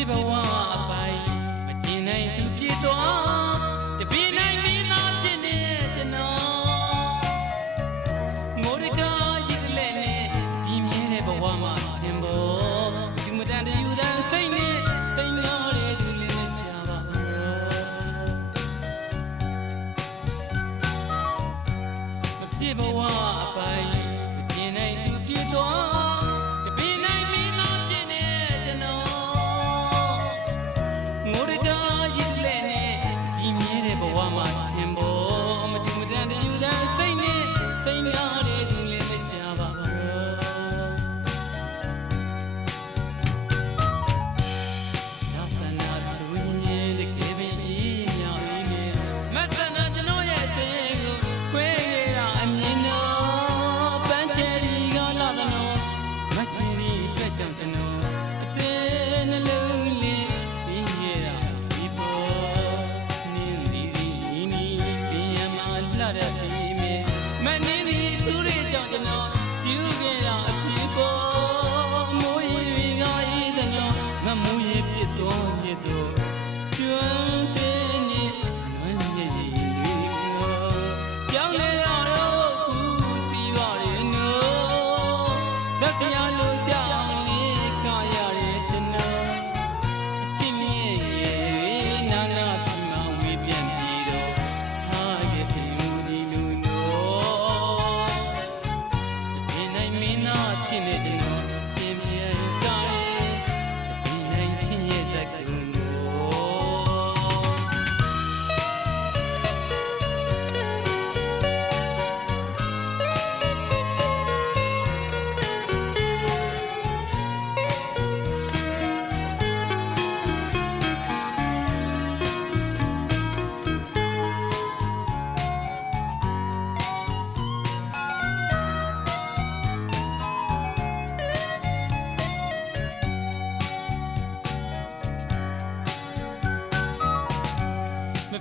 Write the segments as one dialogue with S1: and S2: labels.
S1: ဖြစ်ဘဝအပိုင်မကျင်နိုင်သူဖြစ်သွားတပိနိုင်မင်းသားဖြစ်နေကျွန်တော်ငိုရကာရည်လက်နဲ့ဒီမြဲတဲ့ဘဝမှာသင်ဖို့ဒီမတန်တယူတန်စိတ်နဲ့စိတ်နာတဲ့သူလေးနဲ့ရှာပါမဖြစ်ဘဝ မြဲတဲ့ဘဝ မြေမနေဒီသူတွေကြောင့်ကျွန်တော်ယူခဲ့တာအဖြစ်ပေါ်မိုးရီတွေကဤတဲ့နော်ငမူရီပြစ်တော်ညစ်တော်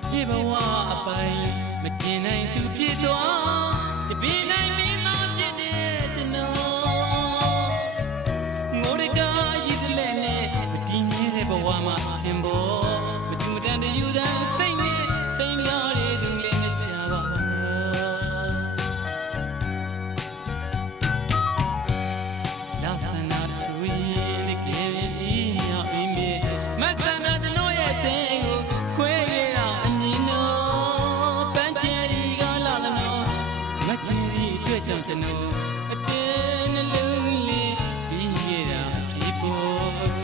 S1: မဖြစ်ဘဝအပိုင်မကျင်နိုင်သူဖြစ်သွားတပိနိုင်မ တွေ့ကြံကျွန်တော်အတင်းနှလုံးလေးပြီးရတာဖြစ်ပေါ်